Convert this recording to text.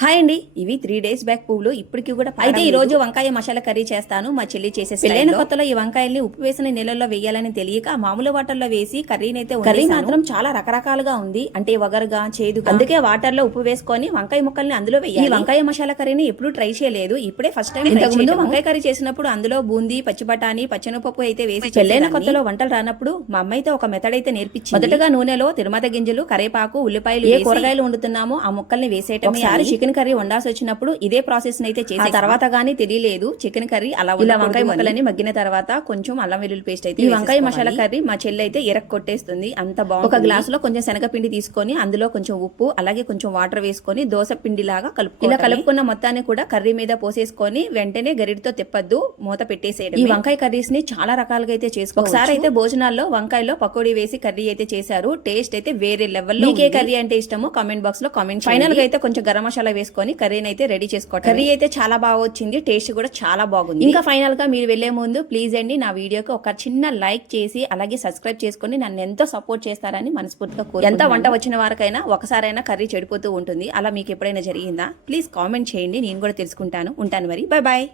Hi అండి, ఇవి 3 days back పువ్వులు ఇప్పటికి కూడా అయితే ఈ రోజు వంకాయ మసాలా కర్రీ చేస్తాను. మా చెల్లి చేసే పెళ్ళైన కొత్తలో ఈ వంకాయల్ని ఉప్పు వేసిన నీళ్ళల్లో వేయాలని తెలియక మామూలు వాటర్ లో వేసి కర్రీని అయితే కర్రీ మాత్రం చాలా రకరకాలుగా ఉంది. అంటే వగరుగా, చేదుగా. అందుకే వాటర్ లో ఉప్పు వేసుకొని వంకాయ ముక్కల్ని అందులో వేయాలి. ఈ వంకాయ మసాలా కర్రీని ఎప్పుడు ట్రై చేయలేదు, ఇప్పుడే ఫస్ట్ టైం. ఇంతకు ముందు వంకాయ కర్రీ చేసినప్పుడు అందులో బూందీ, పచ్చి బఠానీ, పచ్చెనపప్పు అయితే వేసి పెళ్ళైన కొత్తలో వంటలు రానప్పుడు మా అమ్మ అయితే ఒక మెథడ్ అయితే నేర్పించింది. మొదటగా నూనెలో తిరుమత గింజలు, కరేపాకు, ఉల్లిపాయలు, ఏ కూరగాయలు వండుతున్నామో ఆ ముక్కల్ని వేసేయటం. ఒకసారి చికెన్ కర్రీ వండాల్సి వచ్చినప్పుడు ఇదే ప్రాసెస్ అయితే చేసి తర్వాత గానీ తెలియలేదు చికెన్ కర్రీ అలా ఇలా వంకాయ ముక్కలని మగ్గిన తర్వాత కొంచెం అల్లం వెల్లుల్లి పేస్ట్ అయితే ఈ వంకాయ మసాలా కర్రీ మా చెల్లి అయితే ఇరక్ కొట్టేస్తుంది. అంత బాగుంది. ఒక గ్లాస్ లో కొంచెం శనగపిండి తీసుకొని అందులో కొంచెం ఉప్పు అలాగే కొంచెం వాటర్ వేసుకొని దోశ పిండి లాగా ఇలా కలుపుకున్న మొత్తాన్ని కూడా కర్రీ మీద పోసేసుకొని వెంటనే గరిటితో తిప్పద్దు, మూత పెట్టేసేయడం. ఈ వంకాయ కర్రీస్ ని చాలా రకాలుగా అయితే చేసుకోవచ్చు. ఒకసారి అయితే భోజనాల్లో వంకాయలో పకోడీ వేసి కర్రీ అయితే చేశారు. టేస్ట్ అయితే వేరే లెవెల్లో. మీకే కర్రీ అంటే ఇష్టమో కామెంట్ బాక్స్ లో కామెంట్. ఫైనల్ గా అయితే కొంచెం గరం మసాలా వేసుకొని కర్రీని అయితే రెడీ చేసుకోవాలి. కర్రీ అయితే చాలా బాగా వచ్చింది, టేస్ట్ కూడా చాలా బాగుంది. ఇంకా ఫైనల్ గా మీరు వెళ్లే ముందు ప్లీజ్ అండి నా వీడియోకి ఒక చిన్న లైక్ చేసి అలాగే సబ్స్క్రైబ్ చేసుకొని నన్ను ఎంతో సపోర్ట్ చేస్తారని మనస్ఫూర్తిగా కోరుకుంటున్నాను. ఎంత వంట వచ్చిన వారికైనా ఒకసారైనా కర్రీ చెడిపోతూ ఉంటుంది. అలా మీకు ఎప్పుడైనా జరిగిందా? ప్లీజ్ కామెంట్ చేయండి, నేను కూడా తెలుసుకుంటాను. ఉంటాను మరి, బై బాయ్.